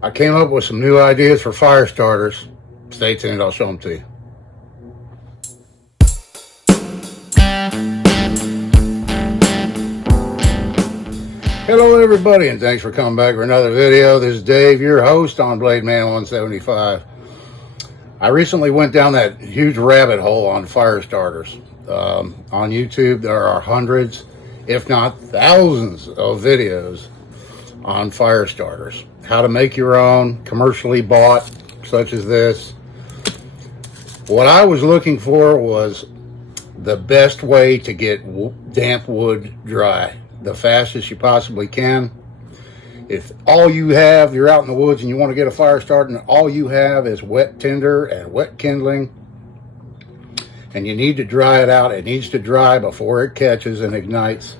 I came up with some new ideas for fire starters. Stay tuned, I'll show them to you. Hello everybody, and thanks for coming back for another video. This is Dave, your host on Blade Man 175. I recently went down that huge rabbit hole on fire starters. On YouTube there are hundreds, if not thousands of videos on fire starters. How to make your own, commercially bought, such as this. What I was looking for was the best way to get damp wood dry, the fastest you possibly can. If all you have, you're out in the woods and you want to get a fire started and all you have is wet tinder and wet kindling, and you need to dry it out, it needs to dry before it catches and ignites,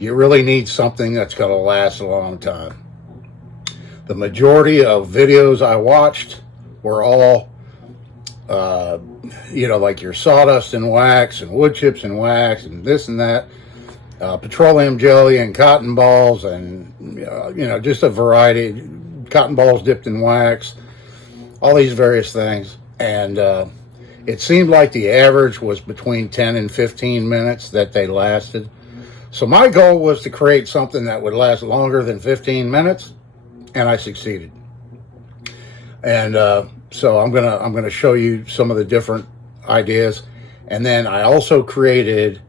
you really need something that's going to last a long time. The majority of videos I watched were all, like your sawdust and wax and wood chips and wax and this and that, petroleum jelly and cotton balls and, just a variety, cotton balls dipped in wax, all these various things. And it seemed like the average was between 10 and 15 minutes that they lasted. So my goal was to create something that would last longer than 15 minutes. And I succeeded. And so I'm gonna show you some of the different ideas, and then I also created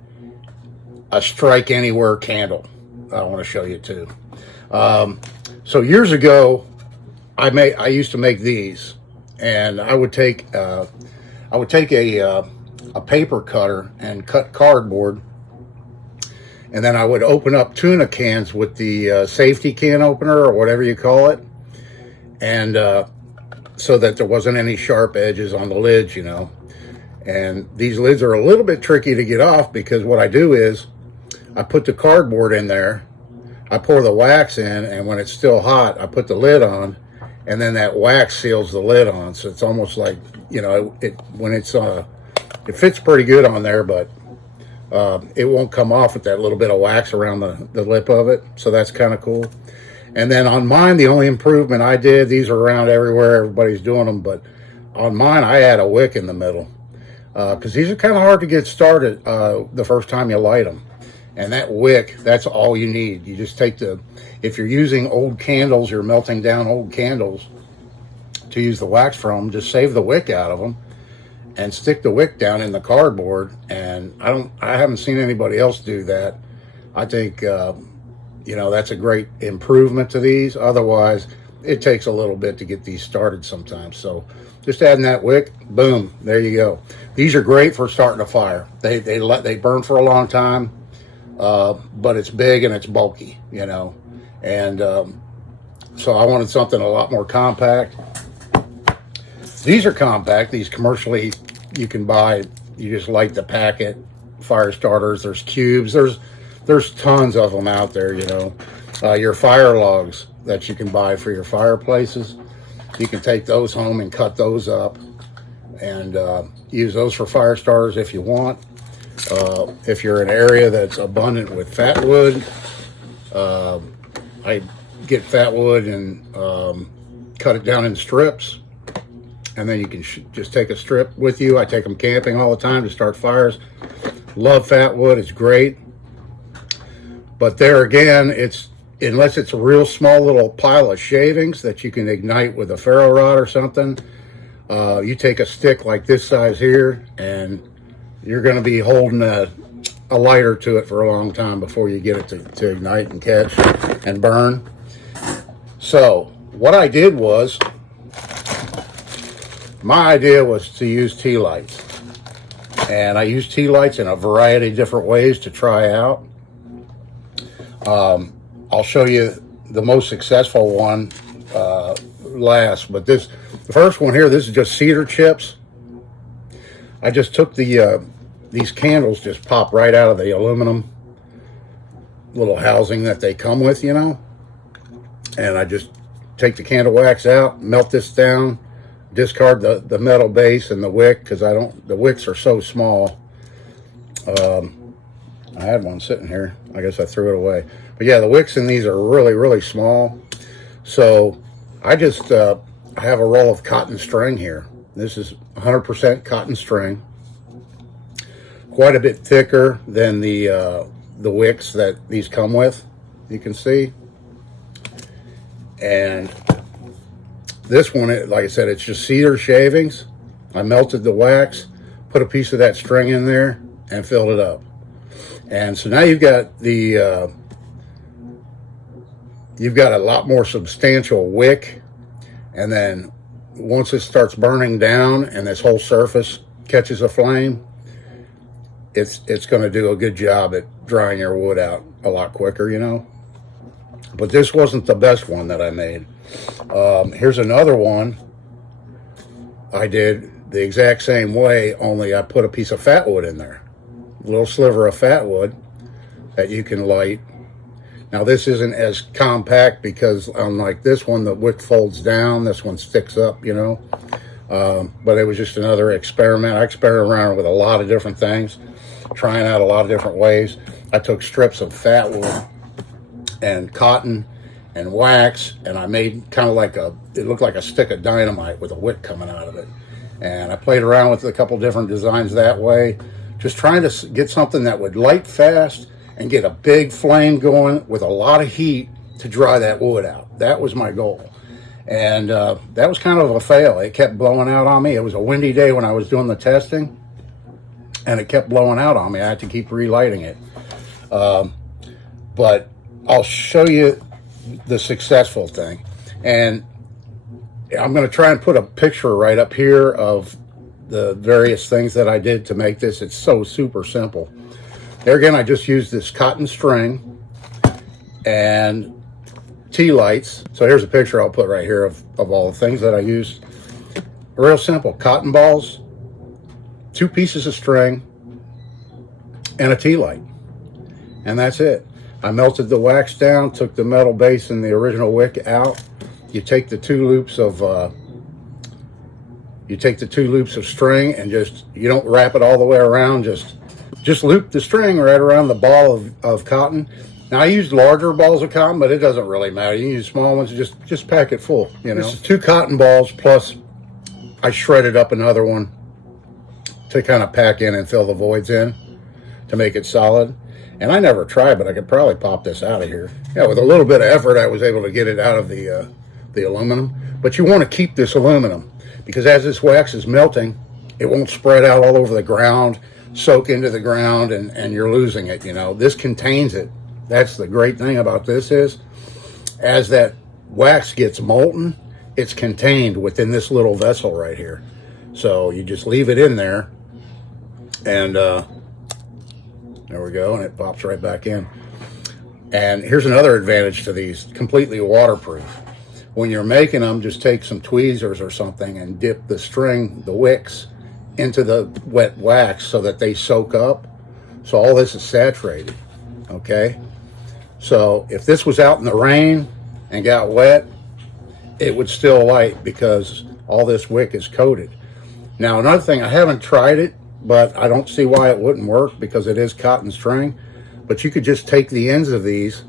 a strike anywhere candle. I want to show you too. So years ago, I used to make these, and I would take a paper cutter and cut cardboard. And then I would open up tuna cans with the safety can opener or whatever you call it. And so that there wasn't any sharp edges on the lids, And these lids are a little bit tricky to get off because what I do is I put the cardboard in there, I pour the wax in, and when it's still hot, I put the lid on, and then that wax seals the lid on. So it's almost like, it fits pretty good on there, but it won't come off with that little bit of wax around the lip of it. So that's kind of cool. And then on mine, the only improvement I did, these are around everywhere, everybody's doing them, but on mine, I had a wick in the middle. Because these are kind of hard to get started the first time you light them. And that wick, that's all you need. You just take if you're using old candles, you're melting down old candles to use the wax from, just save the wick out of them and stick the wick down in the cardboard. And I haven't seen anybody else do that. I think, that's a great improvement to these. Otherwise, it takes a little bit to get these started sometimes. So just adding that wick, boom, there you go. These are great for starting a fire. They burn for a long time, but it's big and it's bulky, And so I wanted something a lot more compact. These are compact. These commercially you can buy. You just light the packet. Fire starters. There's cubes. There's tons of them out there. Your fire logs that you can buy for your fireplaces. You can take those home and cut those up and use those for fire starters if you want. If you're in an area that's abundant with fat wood, I get fat wood and cut it down in strips. And then you can just take a strip with you. I take them camping all the time to start fires. Love fat wood, it's great. But there again, unless it's a real small little pile of shavings that you can ignite with a ferro rod or something, you take a stick like this size here, and you're going to be holding a lighter to it for a long time before you get it to ignite and catch and burn. So what I did was, my idea was to use tea lights. And I use tea lights in a variety of different ways to try out. I'll show you the most successful one last. But the first one here, this is just cedar chips. I just took these candles, just pop right out of the aluminum little housing that they come with, and I just take the candle wax out, melt this down, discard the metal base and the wick, because the wicks are so small. I had one sitting here. I guess I threw it away. But yeah, the wicks in these are really, really small. So I just have a roll of cotton string here. This is 100% cotton string, quite a bit thicker than the wicks that these come with, you can see. And this one, like I said, it's just cedar shavings. I melted the wax, put a piece of that string in there, and filled it up. And so now you've got the you've got a lot more substantial wick. And then once it starts burning down and this whole surface catches a flame, it's going to do a good job at drying your wood out a lot quicker, you know. But this wasn't the best one that I made. Here's another one I did the exact same way, only I put a piece of fat wood in there. A little sliver of fat wood that you can light. Now this isn't as compact because unlike this one, the wick folds down. This one sticks up, you know. But it was just another experiment. I experimented around with a lot of different things, trying out a lot of different ways. I took strips of fat wood and cotton and wax, and I made kind of like it looked like a stick of dynamite with a wick coming out of it. And I played around with a couple different designs that way, just trying to get something that would light fast and get a big flame going with a lot of heat to dry that wood out. That was my goal. And that was kind of a fail. It kept blowing out on me. It was a windy day when I was doing the testing, and it kept blowing out on me. I had to keep relighting it. But I'll show you the successful thing. And I'm going to try and put a picture right up here of the various things that I did to make this. It's so super simple. There again, I just used this cotton string and tea lights. So here's a picture I'll put right here of all the things that I used. Real simple: cotton balls, 2 pieces of string, and a tea light. And that's it. I melted the wax down, took the metal base and the original wick out. You take the 2 loops of string and you don't wrap it all the way around, just loop the string right around the ball of cotton. Now I used larger balls of cotton, but it doesn't really matter. You can use small ones, just pack it full, you know. This is 2 cotton balls, plus I shredded up another one to kind of pack in and fill the voids in to make it solid. And I never tried, but I could probably pop this out of here. Yeah, with a little bit of effort, I was able to get it out of the aluminum. But you want to keep this aluminum, because as this wax is melting, it won't spread out all over the ground, soak into the ground, and you're losing it, you know. This contains it. That's the great thing about this is, as that wax gets molten, it's contained within this little vessel right here. So you just leave it in there, and there we go, and it pops right back in. And here's another advantage to these: completely waterproof. When you're making them, just take some tweezers or something and dip the string, the wicks, into the wet wax so that they soak up. So all this is saturated, okay? So if this was out in the rain and got wet, it would still light because all this wick is coated. Now, another thing, I haven't tried it, but I don't see why it wouldn't work because it is cotton string. But you could just take the ends of these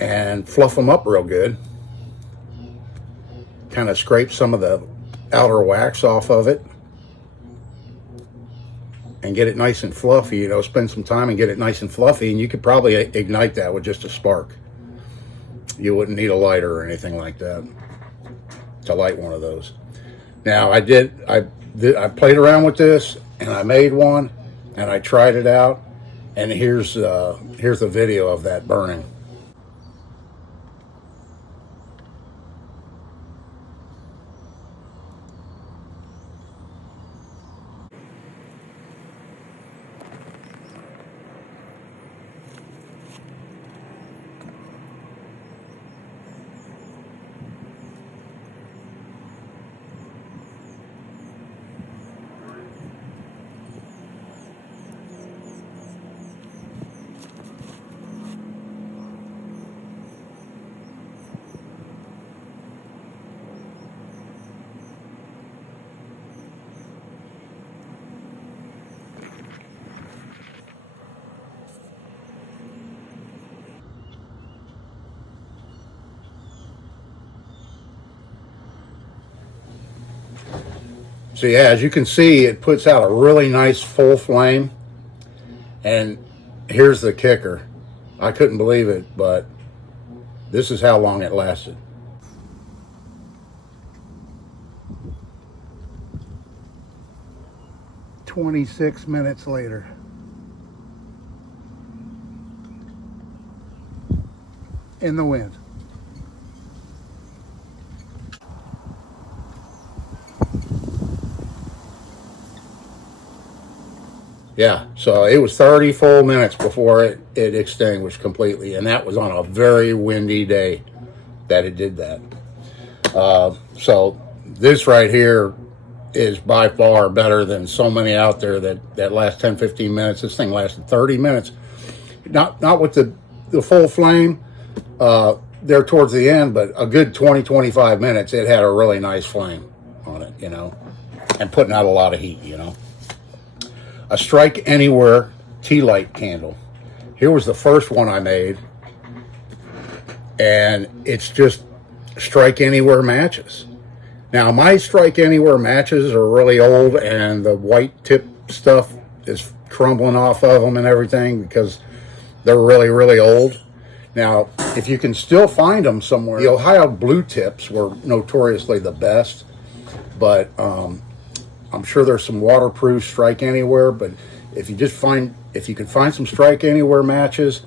and fluff them up real good. Kind of scrape some of the outer wax off of it and get it nice and fluffy, you know, spend some time and get it nice and fluffy, and you could probably ignite that with just a spark. You wouldn't need a lighter or anything like that to light one of those. Now I played around with this and I made one and I tried it out, and here's the video of that burning. So yeah, as you can see, it puts out a really nice full flame. And here's the kicker. I couldn't believe it, but this is how long it lasted. "26 minutes later. In the wind. Yeah, so it was 30 full minutes before it extinguished completely, and that was on a very windy day that it did that. So this right here is by far better than so many out there that last 10, 15 minutes. This thing lasted 30 minutes. Not with the full flame there towards the end, but a good 20, 25 minutes, it had a really nice flame on it, you know, and putting out a lot of heat, you know. A Strike Anywhere tea light candle. Here was the first one I made, and it's just Strike Anywhere matches. Now my Strike Anywhere matches are really old, and the white tip stuff is crumbling off of them and everything because they're really, really old. Now, if you can still find them somewhere, the Ohio blue tips were notoriously the best, but I'm sure there's some waterproof Strike Anywhere, but if you can find some Strike Anywhere matches,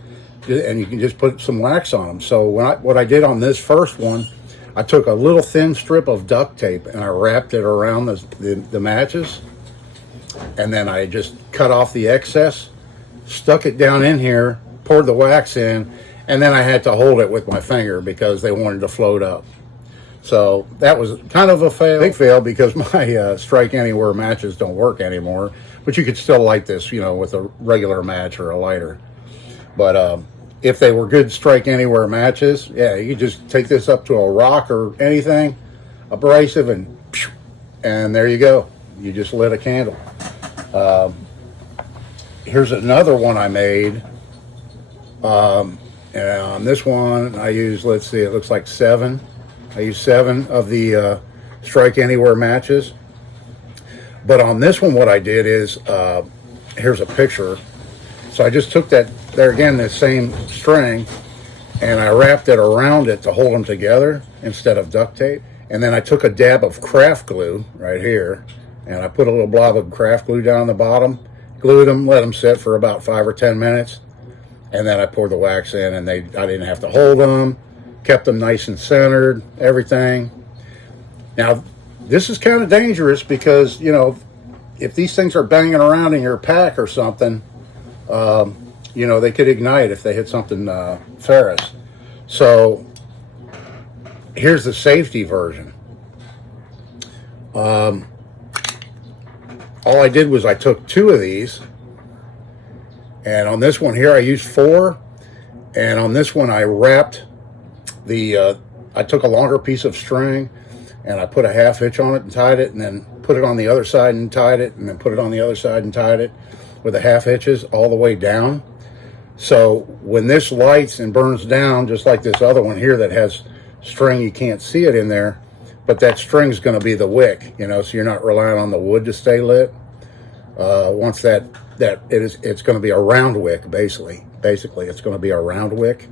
and you can just put some wax on them. So what I did on this first one, I took a little thin strip of duct tape and I wrapped it around the matches, and then I just cut off the excess, stuck it down in here, poured the wax in, and then I had to hold it with my finger because they wanted to float up. So that was kind of a big fail, because my Strike Anywhere matches don't work anymore. But you could still light this, you know, with a regular match or a lighter. But if they were good Strike Anywhere matches, yeah, you just take this up to a rock or anything abrasive, and there you go. You just lit a candle. Here's another one I made. And on this one, I used, let's see, it looks like 7. I used 7 of the Strike Anywhere matches. But on this one, what I did is, here's a picture. So I just took that, there again, the same string, and I wrapped it around it to hold them together instead of duct tape. And then I took a dab of craft glue right here, and I put a little blob of craft glue down the bottom, glued them, let them sit for about 5 or 10 minutes. And then I poured the wax in, and I didn't have to hold them, kept them nice and centered, everything. Now, this is kind of dangerous because, you know, if these things are banging around in your pack or something, you know, they could ignite if they hit something ferrous. So here's the safety version. All I did was I took 2 of these, and on this one here I used 4, and on this one I wrapped I took a longer piece of string and I put a half hitch on it and tied it, and then put it on the other side and tied it, and then put it on the other side and tied it with the half hitches all the way down. So when this lights and burns down, just like this other one here that has string, you can't see it in there, but that string's going to be the wick, you know, so you're not relying on the wood to stay lit. Once it's going to be a round wick, basically it's going to be a round wick.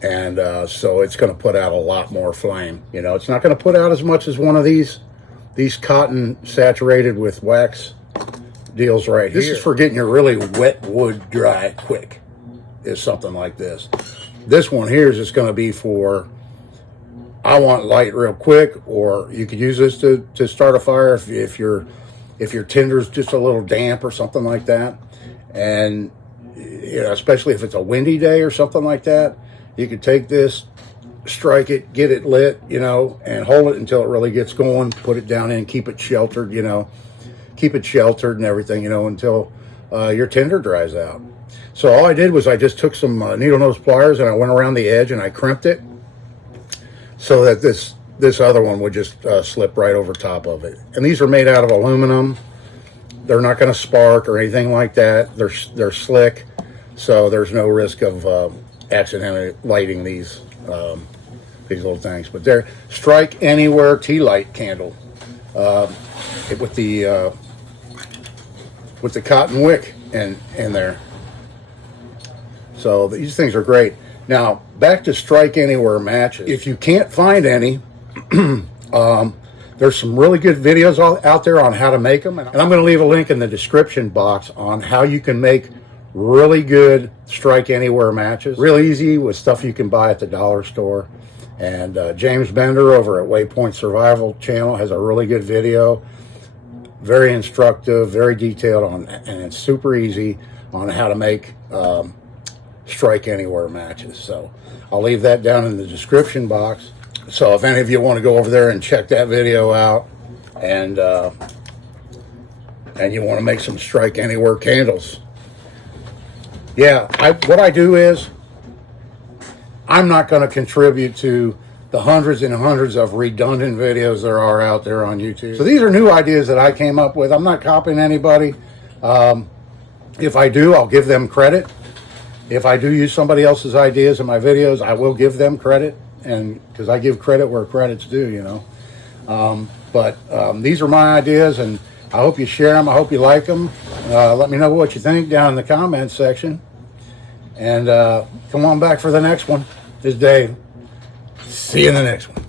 And so it's going to put out a lot more flame. You know, it's not going to put out as much as one of these cotton saturated with wax deals right here. This is for getting your really wet wood dry quick, is something like this. This one here is just going to be for, I want light real quick, or you could use this to start a fire if your tinder's just a little damp or something like that. And, you know, especially if it's a windy day or something like that, you could take this, strike it, get it lit, you know, and hold it until it really gets going, put it down in, keep it sheltered, you know, keep it sheltered and everything, you know, until your tinder dries out. So all I did was I just took some needle nose pliers and I went around the edge and I crimped it so that this other one would just slip right over top of it. And these are made out of aluminum. They're not going to spark or anything like that. They're slick, so there's no risk of accidentally lighting these little things. But they're Strike Anywhere tea light candle. with the cotton wick in there. So these things are great. Now back to strike anywhere matches. If you can't find any, there's some really good videos out there on how to make them, and I'm going to leave a link in the description box on how you can make really good strike anywhere matches. Real easy with stuff you can buy at the dollar store. And James Bender over at Waypoint Survival channel has a really good video, very instructive, very detailed on, and it's super easy on how to make strike anywhere matches. So I'll leave that down in the description box. So if any of you want to go over there and check that video out, and you want to make some strike anywhere candles, yeah, what I do is I'm not going to contribute to the hundreds and hundreds of redundant videos there are out there on YouTube. So these are new ideas that I came up with. I'm not copying anybody. If I do, I'll give them credit. If I do use somebody else's ideas in my videos, I will give them credit, and because I give credit where credit's due, you know. But these are my ideas, and I hope you share them. I hope you like them. Let me know what you think down in the comments section. And come on back for the next one. This is Dave. See you in the next one.